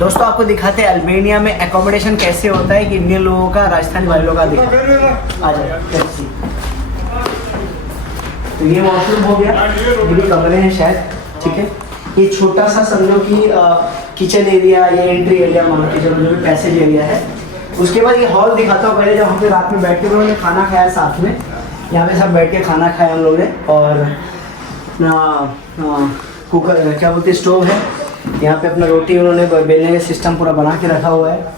दोस्तों आपको दिखाते हैं अल्बानिया में एकोमोडेशन कैसे होता है कि इंडियन लोगों का राजस्थानी वालों का दिखा आ जाए। तो ये वॉशरूम हो गया, ये भी कमरे हैं शायद, ठीक है। ये छोटा सा समझो कि किचन एरिया या एंट्री एरिया मान के चलो, जो भी पैसेज एरिया है। उसके बाद ये हॉल दिखाता हूँ। पहले जब हम लोग रात में बैठ के लोगों ने खाना खाया साथ में, यहाँ पे सब बैठ के खाना खाया हम लोगों ने। और कुकर क्या बोलते स्टोव है यहाँ पे, अपना रोटी उन्होंने बेलने का सिस्टम पूरा बना के रखा हुआ है।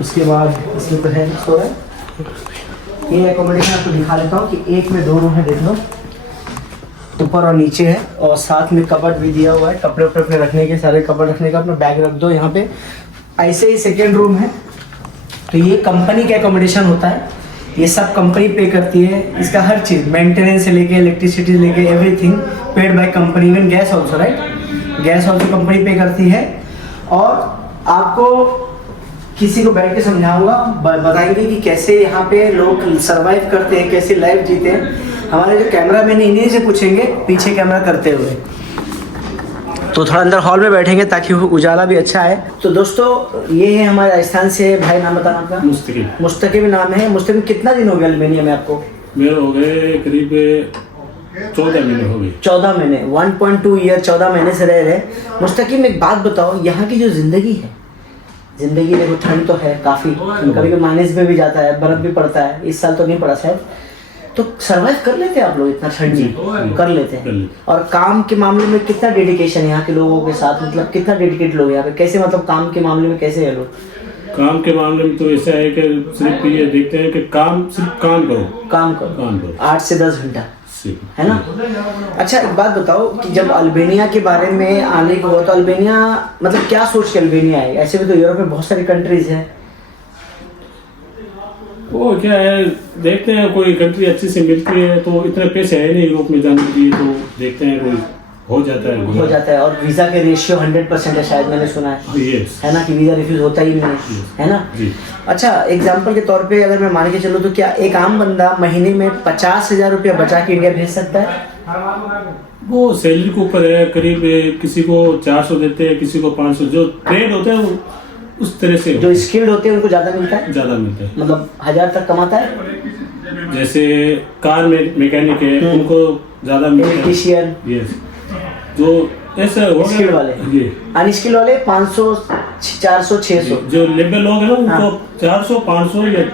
उसके बाद इसमें तो है सो है। ये एकोमोडेशन आपको दिखा देता हूँ कि एक में 2 रूम है, देख लो ऊपर और नीचे है। और साथ में कबर्ड भी दिया हुआ है, कपड़े उपड़े रखने के, सारे कपड़े रखने का, अपना बैग रख दो यहाँ पे। ऐसे ही सेकेंड रूम है। तो ये कंपनी का एकोमोडेशन होता है, ये सब कंपनी पे करती है। इसका हर चीज़ मेंटेनेंस से लेके इलेक्ट्रिसिटी से लेके everything paid by company. Even gas also, right, gas also company पे करती है। और आपको किसी को बैठ के समझाऊंगा, बताएंगे कि कैसे यहाँ पे लोग सरवाइव करते हैं, कैसे लाइफ जीते हैं। हमारे जो कैमरा मैन इन्हीं से पूछेंगे पीछे कैमरा करते हुए। तो थोड़ा अंदर हॉल में बैठेंगे ताकि उजाला भी अच्छा है। तो दोस्तों ये है हमारे राजस्थान से भाई, नाम बताना आपका? मुस्तकिब। मुस्तकिब नाम है। मुस्तकिब कितना दिन हो गया अल्बानिया में आपको? मेरे हो गए करीब 14 महीने हो गए। 14 महीने, 1.2 ईयर, 14 महीने से रह रहे। मुस्तकिब एक बात बताओ, यहाँ की जो जिंदगी है, जिंदगी देखो, ठंड तो है काफ़ी, कभी कभी माइनस में भी जाता है, बर्फ भी पड़ता है। इस साल तो नहीं पड़ा शायद। तो सरवाइव कर लेते हैं आप लोग इतना ठंडी? कर लेते हैं। और काम के मामले में कितना डेडिकेशन यहाँ के लोगों के साथ, मतलब कितना डेडिकेट लोग यहाँ पे, कैसे मतलब काम के मामले में कैसे है लोग? काम के मामले में तो ऐसा है कि सिर्फ ये देखते हैं कि सिर्फ काम करो, काम करो 8 से 10 घंटा, है ना। अच्छा एक बात बताओ कि जब अल्बानिया के बारे में आने को हुआ तो अल्बानिया मतलब क्या सोच के अल्बानिया है? ऐसे भी तो यूरोप में बहुत सारी कंट्रीज हैं। वो क्या है, देखते हैं कोई कंट्री अच्छी से मिलती है तो इतने पैसे है नहीं यूरोप में जाने के लिए, तो देखते हैं कोई हो जाता है। और वीज़ा के रेशियो 100% है शायद, मैंने सुना है। है ना, कि वीज़ा रिफ्यूज़ होता ही नहीं है ना। अच्छा एग्जांपल के तौर पे अगर मैं मान के चलूँ तो क्या एक आम बंदा महीने में 50,000 रुपया बचा के इंडिया भेज सकता है? वो सैलरी के ऊपर है, करीब किसी को 400 देते हैं, किसी को 500। जो ट्रेड होते हैं उस तरह से, जो स्किल्ड होते हैं उनको ज़्यादा मिलता है। मतलब 1000 तक कमाता है। जैसे कार में मैकेनिक है उनको ज़्यादा मिलता है। इलेक्ट्रीशियन, जो ऐसे स्किल्ड वाले, अनस्किल्ड वाले 500, 400, 600। जो लेबर लोग हैं ना उनको 400, 500 या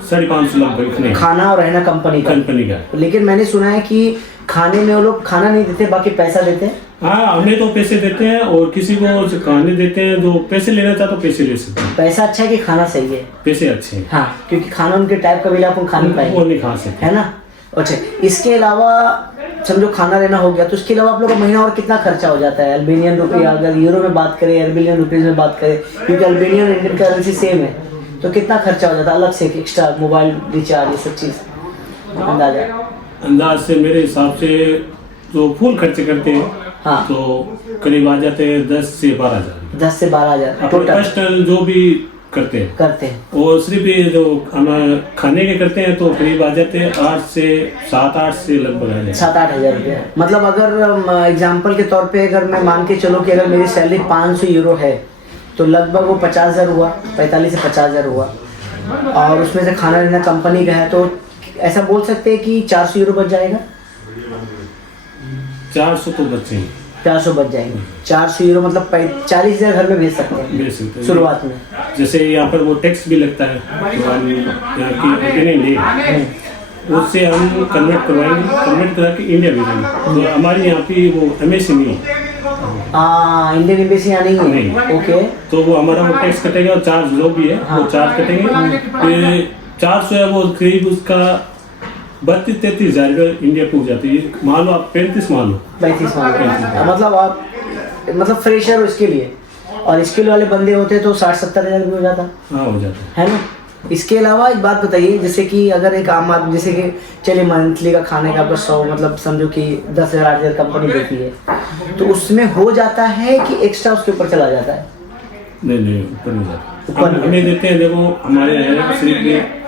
550 लगभग। खाना और रहना कंपनी का। लेकिन मैंने सुना है कि खाने में वो लोग खाना नहीं देते, बाकी पैसा देते हैं। हाँ, हमें तो पैसे देते हैं और किसी को खाने देते हैं। जो पैसे लेना चाहता तो पैसे ले सकते हैं। पैसा अच्छा है कि खाना सही है? पैसे अच्छे हैं। हाँ, क्योंकि खाना उनके टाइप का भी आप खा नहीं पाएंगे, वो नहीं खा सकते, है ना। अच्छा इसके अलावा समझो खाना रहना हो गया, तो उसके अलावा आप लोग का महीना और कितना खर्चा हो जाता है? अल्बानियन रुपया अगर यूरो में बात करें, अल्बानियन रुपीज में बात करें, क्योंकि अल्बानियन और इंडियन करेंसी सेम है, तो कितना खर्चा हो जाता है अलग से, एक्स्ट्रा मोबाइल रिचार्ज, ये सब चीज़ अंदाज से? मेरे हिसाब से जो फुल खर्चे करते हैं, हाँ, तो करीब आ जाते हैं 10 से 12,000। 10 से 12,000 टोटल जो भी करते हैं। और सिर्फ ये जो हम खाने के करते हैं तो करीब आ जाते हैं 8 से 7-8 से लगभग आ जाते हैं 7-8 हज़ार रुपया। मतलब अगर एग्जांपल के तौर पे अगर मैं मान के चलो कि अगर मेरी सैलरी 500 यूरो है तो लगभग वो 50,000 हुआ, 45 से 50,000 हुआ। और उसमें से खाना रहना कंपनी का है, तो ऐसा बोल सकते हैं कि 400 यूरो बच जाएगा। 400 तो बचेंगे, 400 बच जाएंगे। 400 यूरो मतलब 40,000 घर में भेज सकते हैं शुरुआत में। जैसे यहाँ पर वो टैक्स भी लगता है उससे हम कन्वर्ट करा के इंडिया भेजेंगे। तो हमारी यहाँ पे वो एम्बेसी नहीं है। इंडियन एम्बेसी यहाँ नहीं है। ओके, तो वो हमारा वो टैक्स कटेगा और चार्ज जो भी है वो चार्ज कटेंगे। 400 है वो करीब उसका 32-33 हज़ार इंडिया पहुँच जाती है। मान लो आप 35 मान लो, 35 मान लो। मतलब आप मतलब फ्रेशर हो इसके लिए, और स्किल वाले बंदे होते तो 60-70 हज़ार भी हो जाता। हाँ, हो जाता है ना। इसके अलावा एक बात बताइए, जैसे कि अगर एक आम आदमी, जैसे कि चलिए मंथली का खाने का बस 100, मतलब समझो कि 10,000 8,000 कंपनी देती है, तो उसमें हो जाता है कि एक्स्ट्रा उसके ऊपर चला जाता है? नहीं, ऊपर नहीं जाता। हमें देते हैं, देखो हमारे यहाँ सिर्फ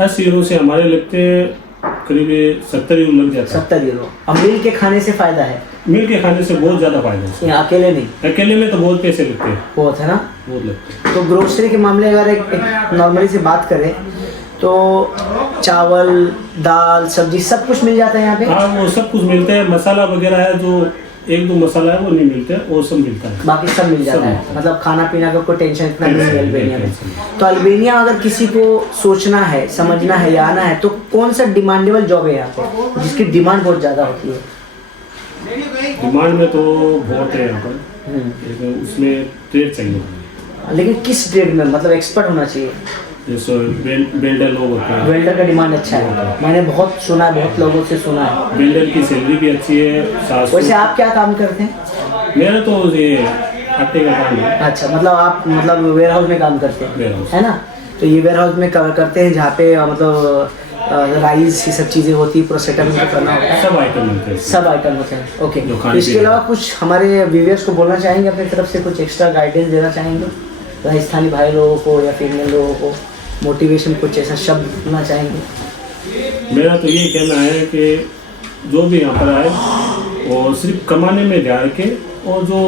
80 यूरो से हमारे लगते हैं करीब 70 यूरो लग जाता है। 70 यूरो। अब मिल के खाने से फायदा है? मिल के खाने से बहुत ज्यादा फायदा है। ये अकेले नहीं, अकेले में तो बहुत पैसे लगते हैं, बहुत है ना, बहुत लगते हैं। तो ग्रोसरी के मामले अगर एक नॉर्मली से बात करें तो चावल, दाल, सब्जी सब कुछ मिल जाता है यहाँ पे। हाँ, वो सब कुछ मिलता है। मसाला वगैरह है जो एक दो मसाला है वो नहीं मिलता है, वो सब मिलता है, बाकी सब मिल जाता है। मतलब खाना पीना का कोई टेंशन इतना नहीं है अल्बानिया में। तो अल्बानिया अगर किसी को सोचना है, समझना है या आना है तो कौन सा डिमांडेबल जॉब है यहाँ पे जिसकी डिमांड बहुत ज़्यादा होती है? डिमांड में तो बहुत है यहाँ पर, लेकिन उसमें ट्रेड चाहिए। लेकिन किस ट्रेड में, मतलब एक्सपर्ट होना चाहिए? जैसे वेल्डर लोग होते हैं, वेल्डर का डिमांड अच्छा है, मैंने बहुत सुना है, बहुत लोगों से सुना है। वेल्डर की सैलरी भी अच्छी है। वैसे आप क्या काम करते हैं? मेरा तो ये आटे का काम है। अच्छा, मतलब आप मतलब वेयर हाउस में काम करते हैं, warehouse। है ना? तो ये वेयर हाउस में करते हैं जहाँ पे मतलब राइस ये सब चीज़ें होती है, पूरा सेटअप करना होता है, सब आइटम मिलते हैं, सब आइटम होते हैं। ओके, जो खाने इसके पीने अलावा कुछ हमारे व्यूअर्स को बोलना चाहेंगे अपनी तरफ से, कुछ एक्स्ट्रा गाइडेंस देना चाहेंगे राजस्थानी भाई लोगों को या फीमेल लोगों को, मोटिवेशन कुछ ऐसा शब्द बोलना चाहेंगे? मेरा तो ये कहना है कि जो भी यहाँ पर आए वो सिर्फ कमाने में ध्यान रखे, और जो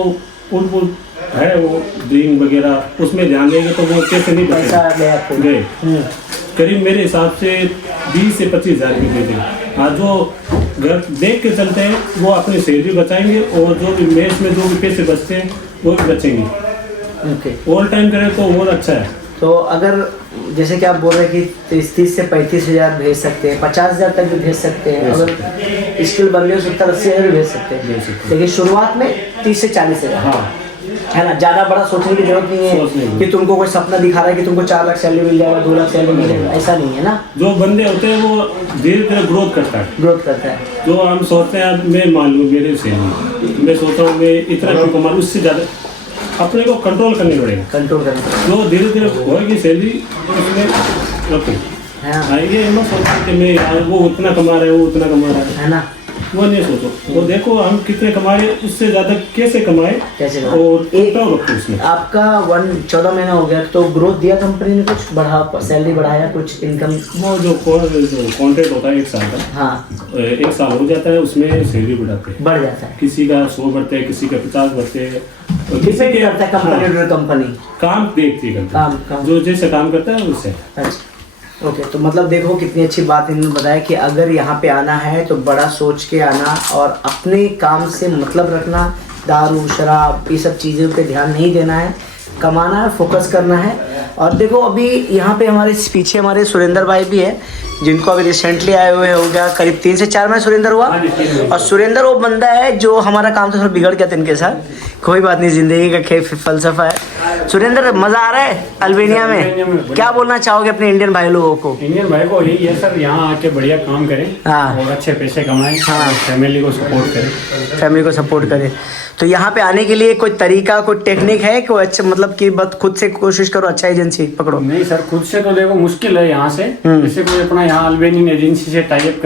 उन है वो ड्रिंक वगैरह उसमें ध्यान देंगे तो वो कैसे नहीं पैसा गए। करीब मेरे हिसाब से 20 से 25 हज़ार रुपये दे देंगे। हाँ, जो घर देख के चलते हैं वो अपनी सैलरी बचाएंगे, और जो भी मेस में जो भी पैसे बचते हैं वो भी बचेंगे। ओके, ऑल टाइम करें तो बहुत अच्छा है। तो अगर जैसे कि आप बोल रहे हैं कि 30 से 35 हज़ार भेज सकते हैं, 50 हज़ार तक भी भेज सकते हैं, अगर स्किल बंदे हो 70-80 हज़ार भी भेज सकते हैं, लेकिन शुरुआत में 30 से 40 हज़ार, हाँ, है ना? ज़्यादा बड़ा सोचने की जरूरत नहीं है कि तुमको कोई सपना दिखा रहा है कि तुमको 4 लाख सैलरी मिल जाएगा, 2 लाख सैलरी मिल जाएगा, ऐसा नहीं है ना। जो बंदे होते हैं वो धीरे धीरे ग्रोथ करता है। जो हम सोचते हैं अब मैं मान लूँ मेरे से मैं सोचता हूँ मैं इतना क्यों कमा लूँ, उससे ज़्यादा अपने को कंट्रोल करने पड़ेगा, जो धीरे धीरे होगी सैलरी उसमें रखो। हाँ, ये मत सोचो कि मैं यार वो उतना कमा रहा है, वो उतना कमा रहा है ना, वो नहीं सोचो। वो देखो हम कितने कमा रहे, उससे ज्यादा कैसे कमाए, और एक उसमें आपका 14 महीना हो गया तो ग्रोथ दिया कंपनी ने, कुछ बढ़ा, सैलरी बढ़ाया, कुछ इनकम? वो जो कॉन्ट्रैक्ट होता है 1 साल का, हाँ 1 साल हो जाता है उसमें सैलरी बढ़ जाता है। किसी का 100 बढ़ते हैं, किसी का 50 बढ़ते हैं, किसी के करता है कंपनी काम देखती है, काम जो जैसे काम करता है उससे। ओके, तो मतलब देखो कितनी अच्छी बात इन्होंने बताया कि अगर यहाँ पे आना है तो बड़ा सोच के आना और अपने काम से मतलब रखना, दारू शराब ये सब चीज़ों पे ध्यान नहीं देना है, कमाना है, फोकस करना है। और देखो अभी यहाँ पे हमारे पीछे हमारे सुरेंद्र भाई भी है, जिनको अभी रिसेंटली आए हुए हो गया करीब 3 से 4 महीने सुरेंद्र हुआ। और सुरेंद्र वो बंदा है जो हमारा काम तो थोड़ा बिगड़ गया था इनके साथ, कोई बात नहीं, ज़िंदगी का खेल फलसफा है। सुरेंद्र, मज़ा आ रहा है अल्बानिया में? क्या बोलना चाहोगे अपने इंडियन भाई लोगों को? इंडियन भाई को यही है सर, यहाँ आके बढ़िया काम करें, हाँ, और अच्छे पैसे कमाएं, हाँ, फैमिली को सपोर्ट करें। तो यहाँ पे आने के लिए कोई तरीका, कोई टेक्निक है, कोई अच्छा मतलब कि बस खुद से कोशिश करो, अच्छा एजेंसी पकड़ो? नहीं सर, खुद से तो देखो मुश्किल है यहाँ से, जैसे कोई अपना यहाँ अल्बानियन एजेंसी से टाइप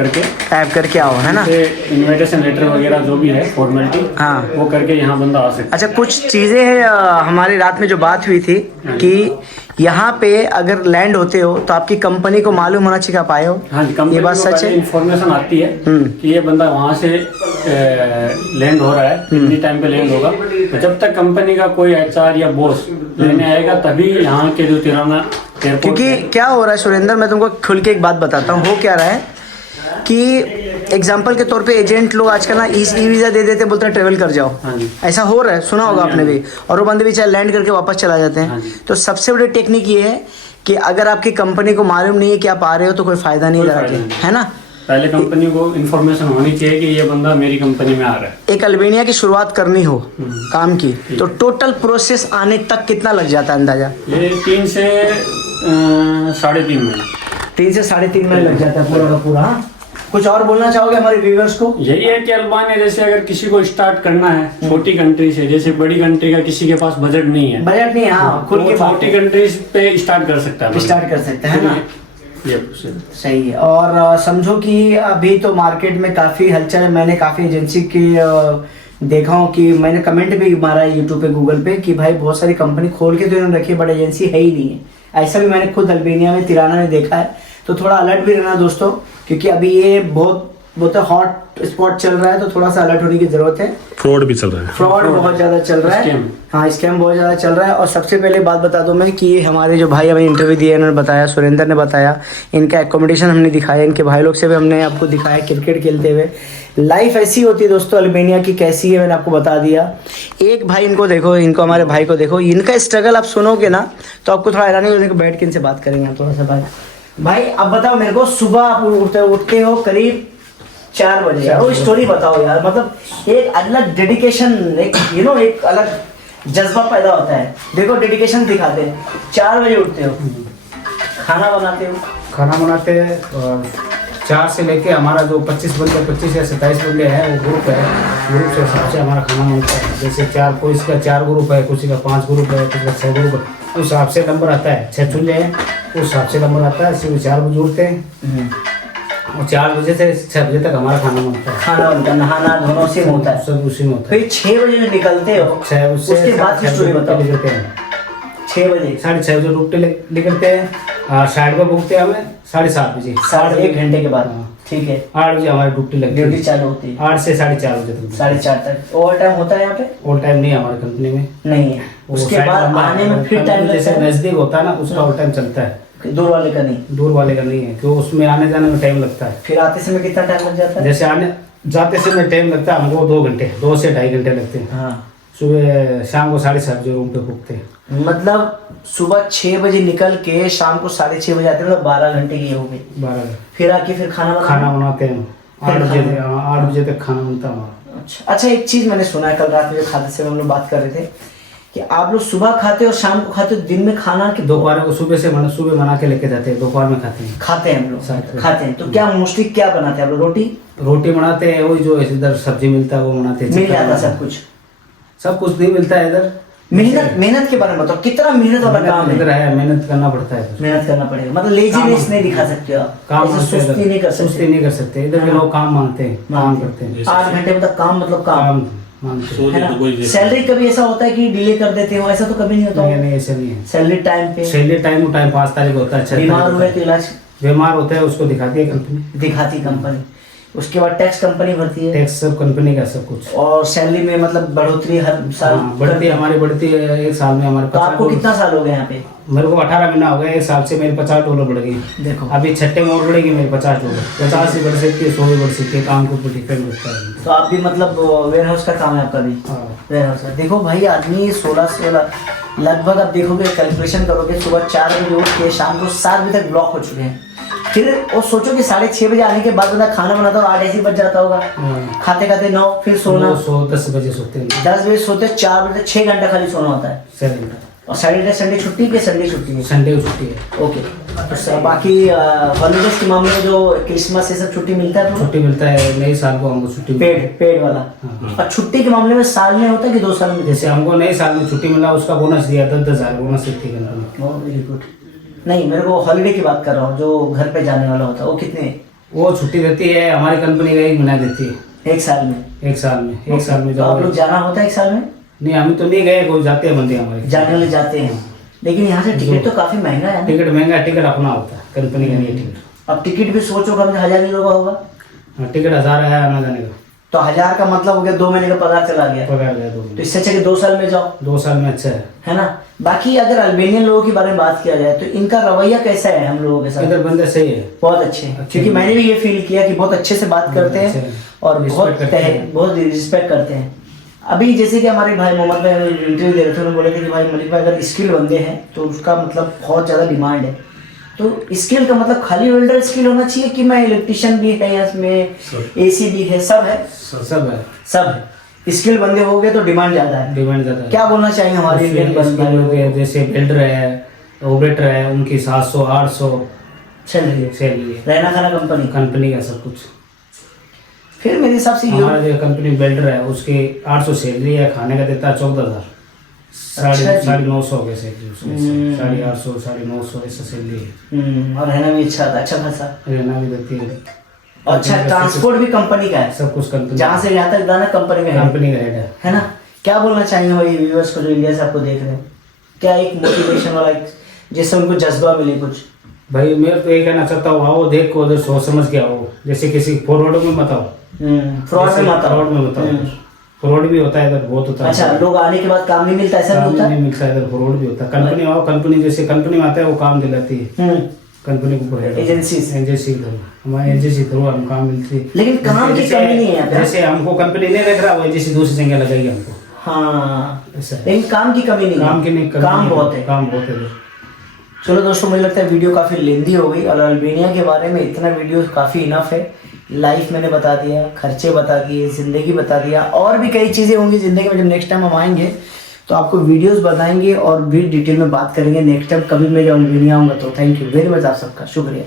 करके आओ, है ना? इन्विटेशन लेटर वगैरह जो भी है फॉर्मेलिटी, हाँ, वो करके यहाँ बंदा आ सकता है। अच्छा, कुछ चीज़ें हैं हमारी रात में जो बात हुई थी कि यहाँ पे अगर लैंड होते हो तो आपकी कंपनी को मालूम होना चाहिए आप आए हो। हाँ जी, ये बात सच है। इन्फॉर्मेशन आती है कि ये बंदा वहाँ से लैंड हो रहा है, कितनी टाइम पे लैंड होगा, तो जब तक कंपनी का कोई HR या बॉस लेने आएगा तभी यहाँ के जो तिराना एयरपोर्ट। क्योंकि क्या हो रहा है सुरेंद्र, मैं तुमको खुल के एक बात बताता हूँ, हो क्या रहा है कि एग्जाम्पल के तौर पे एजेंट लोग आजकल ना ई वीज़ा दे देते, बोलते हैं ट्रेवल कर जाओ, ऐसा हो रहा है, सुना होगा आपने भी, और वो बंदे भी चाहे लैंड करके वापस चला जाते हैं। तो सबसे बड़ी टेक्निक ये है कि अगर आपकी कंपनी को मालूम नहीं है कि आप आ रहे हो तो कोई फ़ायदा नहीं है ना। पहले कंपनी को इन्फॉर्मेशन होनी चाहिए कि ये बंदा मेरी कंपनी में आ रहा है। एक अल्बानिया की शुरुआत करनी हो काम की तो टोटल प्रोसेस आने तक कितना लग जाता है अंदाजा? ये 3 से 3.5 महीने। 3 से 3.5 महीने लग जाता है पूरा का पूरा। कुछ और बोलना चाहोगे हमारे व्यूअर्स को? यही है कि अल्बानिया जैसे अगर किसी को स्टार्ट करना है छोटी कंट्री से, जैसे बड़ी कंट्री का किसी के पास बजट नहीं है, हाँ, खुद के छोटी कंट्रीज पे स्टार्ट कर सकता है ना। ये सही है। और समझो कि अभी तो मार्केट में काफ़ी हलचल है, मैंने काफ़ी एजेंसी की देखा हूँ कि मैंने कमेंट भी मारा है यूट्यूब पे, गूगल पे कि भाई बहुत सारी कंपनी खोल के तो इन्होंने रखी है बट एजेंसी है ही नहीं है। ऐसा भी मैंने खुद अल्बानिया में तिराना में देखा है। तो थोड़ा अलर्ट भी रहना दोस्तों, क्योंकि अभी ये बहुत वो तो हॉट स्पॉट चल रहा है, तो थोड़ा सा अलर्ट होने की जरूरत है। फ्रॉड भी चल रहा है, फ्रॉड बहुत ज्यादा चल रहा है। हाँ, स्कैम बहुत ज्यादा चल रहा है। और सबसे पहले बात बता दूं मैं कि हमारे जो भाई हमें इंटरव्यू दिए, इन्होंने बताया, सुरेंद्र ने बताया, इनका एकोमोडेशन हमने दिखाया, इनके भाई लोग से भी हमने आपको दिखाया क्रिकेट खेलते हुए। लाइफ ऐसी होती है दोस्तों अल्बानिया की, कैसी है मैंने आपको बता दिया। एक भाई इनको देखो, इनको हमारे भाई को देखो, इनका स्ट्रगल आप सुनोगे ना तो आपको थोड़ा हैरानी होगी। बैठ के इनसे बात करेंगे थोड़ा सा। भाई अब बताओ मेरे को, सुबह आप उठते हो करीब 4 बजे यार, वो स्टोरी बताओ यार। मतलब एक अलग डेडिकेशन, एक एक अलग जज्बा पैदा होता है। देखो डेडिकेशन दिखाते हैं। 4 बजे उठते हो, खाना बनाते हो? खाना बनाते हैं, और 4 से लेके हमारा जो 25 बंदे 25 या 27 बंदे हैं वो ग्रुप है, ग्रुप से हिसाब से हमारा खाना बनता है। जैसे 4, कोई का 4 ग्रुप है, किसी का 5 ग्रुप है, किसी का 6 ग्रुप है, उस हिसाब से नंबर आता है। 6 चूल्हे हैं, उस हिसाब से नंबर आता है। सुबह 4 बजे उठते हैं और 4 बजे से 6 बजे तक हमारा खाना बनता है। खाना बनता है, नहाना धोना उसी में होता है, सब उसी में होता है। फिर 6 बजे जो निकलते हो, 6 उसके बाद की स्टोरी बताओ। 6 बजे 6:30 बजे रुकते निकलते हैं, साइड पर भूखते हैं हमें 7:30 बजे, 1 घंटे के बाद। ठीक है, 8 बजे हमारी ड्यूटी लगती है, ड्यूटी चालू होती है 8 से 4:30 बजे तक। 4:30 तक। ओवर टाइम होता है यहाँ पे? ओवर टाइम नहीं है हमारी कंपनी में, नहीं है। उसके बाद आने में फिर टाइम जैसे लगता है? नजदीक होता है ना, उसका ओवर टाइम चलता है। दूर वाले का नहीं? दूर वाले का नहीं है, क्यों उसमें आने जाने में टाइम लगता है। फिर आते समय कितना टाइम लग जाता है? जैसे आने जाते समय टाइम लगता है हमको 2 घंटे, 2 से 2.5 घंटे लगते हैं। हाँ। सुबह शाम को 7:30 बजे रूम पे पहुंचते हैं। मतलब सुबह 6 बजे निकल के शाम को 6:30 बजे आते हैं, मतलब 12 घंटे की हो गई। 12 फिर आके फिर खाना बनाते हैं 8 बजे, 8 बजे तक खाना बनता है हमारा। अच्छा, एक चीज मैंने सुना है, कल रात में खाते से हम लोग बात कर रहे थे कि आप लोग सुबह खाते हो, शाम को खाते हो, दिन में खाना के दोपहर को सुबह बना के लेके जाते हैं, दोपहर में खाते हैं। खाते हैं हम लोग, खाते हैं। तो क्या मोस्टली क्या बनाते हैं आप लोग? रोटी बनाते हैं, वही जो इधर सब्जी मिलता है वो बनाते हैं। मिल जाता सब कुछ? सब कुछ नहीं मिलता है इधर। मेहनत के बारे में बताओ, कितना मेहनत वाला काम इधर है? है, मेहनत करना पड़ता है। मेहनत करना पड़ेगा, मतलब लेजीनेस नहीं दिखा सकते हो आप, काम सुस्ती नहीं कर सकते। सुस्ती नहीं कर सकते। इधर के लोग काम मानते हैं, काम करते हैं। 8 घंटे मतलब काम, मतलब काम मानते हैं। है ना? सैलरी कभी ऐसा होता है कि डिले कर देते हो? ऐसा तो कभी नहीं होता? नहीं, ऐसा नहीं है। सैलरी टाइम पे? सैलरी टाइम 5 तारीख होता है। 6 बीमार हुए तो इलाज? बीमार होता है उसको दिखाती है कंपनी, दिखाती कंपनी। उसके बाद टैक्स कंपनी भरती है? टैक्स सब कंपनी का सब कुछ। और सैलरी में मतलब बढ़ोतरी हर साल? बढ़ती है हमारी, बढ़ती है। एक साल में हमारे तो आपको कितना साल हो गए यहाँ पे? मेरे को 18 महीना हो गया। 1 साल से मेरे $50 बढ़ गई। देखो अभी 6ठे में और बढ़ेगी मेरे $50। 50 से बढ़ सकती है, 100 भी बढ़ सकती है, काम के ऊपर डिपेंड करता है। तो आप भी मतलब वेयर हाउस का काम है आपका भी? वेयर हाउस का। देखो भाई, आदमी 16 लगभग आप देखोगे, कैलकुलेशन करोगे, सुबह 4 बजे उठ के शाम को 7 बजे तक ब्लॉक हो चुके हैं। फिर वो सोचो कि 6:30 बजे आने के बाद बंदा खाना बनाता हो, 8 ऐसे बज जाता होगा, खाते खाते 9, फिर सोना 10 बजे सोते हैं। 10 बजे सोते, 4 बजे 6 घंटा खाली सोना होता है। 6 घंटा। और सैटरडे संडे छुट्टी के? संडे छुट्टी है, संडे को छुट्टी है। ओके। तो बाकी हॉलीडेज के मामले में जो क्रिसमस से सब छुट्टी मिलता है? छुट्टी मिलता है, नए साल को हमको छुट्टी पेड वाला। और छुट्टी के मामले में साल में होता है कि 2 साल में? जैसे हमको नए साल में छुट्टी मिला, उसका बोनस दिया 10,000 बोनस देती है कंपनी। Very good. नहीं, मेरे को हॉलीडे की बात कर रहा हूँ, जो घर पे जाने वाला होता है, वो कितने? वो छुट्टी देती है हमारी कंपनी का 1 महीना देती है। 1 साल में? 1 साल में तो आप लोग जाना होता है 1 साल में? नहीं, हम तो नहीं गए, कोई जाते हैं बंदे हमारे। जाने वाले जाते हैं, लेकिन यहाँ से टिकट तो काफी महंगा है ना? टिकट महंगा, टिकट अपना होता है, कंपनी का नहीं है टिकट। अब टिकट भी सोचो कम से 1000 यूरो का होगा। टिकट 1000 है आना जाने का। तो 1000 का मतलब हो गया 2 महीने का पगार चला गया। पगार गया 2 तो महीने। इससे अच्छा कि 2 साल में जाओ। 2 साल में अच्छा है ना? बाकी अगर अल्बानियन लोगों के बारे में बात किया जाए तो इनका रवैया कैसा है हम लोगों के साथ? इधर बंदे सही है, बहुत अच्छे हैं, क्योंकि मैंने भी ये फील किया कि बहुत अच्छे से बात करते हैं और बहुत रिस्पेक्ट करते हैं। अभी जैसे कि हमारे भाई मोहम्मद भाई इंटरव्यू दे रहे थे, उन्होंने बोले थे कि भाई मलिक भाई अगर स्किल बंदे हैं तो उसका मतलब बहुत ज़्यादा डिमांड है। तो स्किल का मतलब खाली वेल्डर स्किल होना चाहिए कि मैं इलेक्ट्रिशियन भी है, इसमें AC भी है, सब है? सब है। स्किल बंदे हो गए तो डिमांड ज़्यादा है। डिमांड ज़्यादा है। क्या बोलना चाहिए हमारे इंडियन बंदे? जैसे वेल्डर है, ऑपरेटर है, उनकी 700-800 सैलरी है, रहना खाना कंपनी का सब कुछ। फिर मेरे हिसाब से हमारा जो कंपनी वेल्डर है उसके 800 सैलरी है, खाने का देता है 14,000। 950 हो गए सैलरी, 850, 950 ऐसा सैलरी है। और रहना भी अच्छा था, अच्छा खासा रहना भी देती है। अच्छा, ट्रांसपोर्ट भी कंपनी का है? सब कुछ कंपनी, जहाँ से यहाँ तक जाना कंपनी में कंपनी का है ना? क्या बोलना चाहेंगे भाई व्यूअर्स को जो इंडिया से आपको देख रहे हैं? क्या एक मोटिवेशन वाला, जिससे उनको जज्बा मिले कुछ? भाई मैं तो ये कहना चाहता हूँ, आओ देख को उधर सोच समझ के आओ, जैसे किसी फॉरवर्ड में मत आओ, फ्रॉड में मत आओ, फ्रॉड भी होता है इधर, बहुत होता है। अच्छा, लोग आने के बाद काम नहीं मिलता, ऐसा काम होता है? नहीं मिलता है इधर, फ्रॉड भी होता है। कंपनी आओ, कंपनी जैसे कंपनी में आता है वो काम दिलाती है, कंपनी को एजेंसी हमारी एजेंसी थ्रू हम काम मिलती है। लेकिन काम की कमी नहीं है, जैसे हमको कंपनी नहीं रख रहा, वो एजेंसी दूसरी जगह लगाएगी हमको। हाँ, ऐसा है। लेकिन काम की कमी नहीं है, काम बहुत है। काम बहुत है। चलो दोस्तों, मुझे लगता है वीडियो काफ़ी लेंदी हो गई और अल्बानिया के बारे में इतना वीडियो काफ़ी इनफ है। लाइफ मैंने बता दिया, खर्चे बता दिए, ज़िंदगी बता दिया, और भी कई चीज़ें होंगी ज़िंदगी में। जब नेक्स्ट टाइम हम आएंगे तो आपको वीडियोस बताएंगे और भी डिटेल में बात करेंगे नेक्स्ट टाइम कभी मैं जब अल्बानिया आऊँगा तो। थैंक यू वेरी मच आप सबका, शुक्रिया।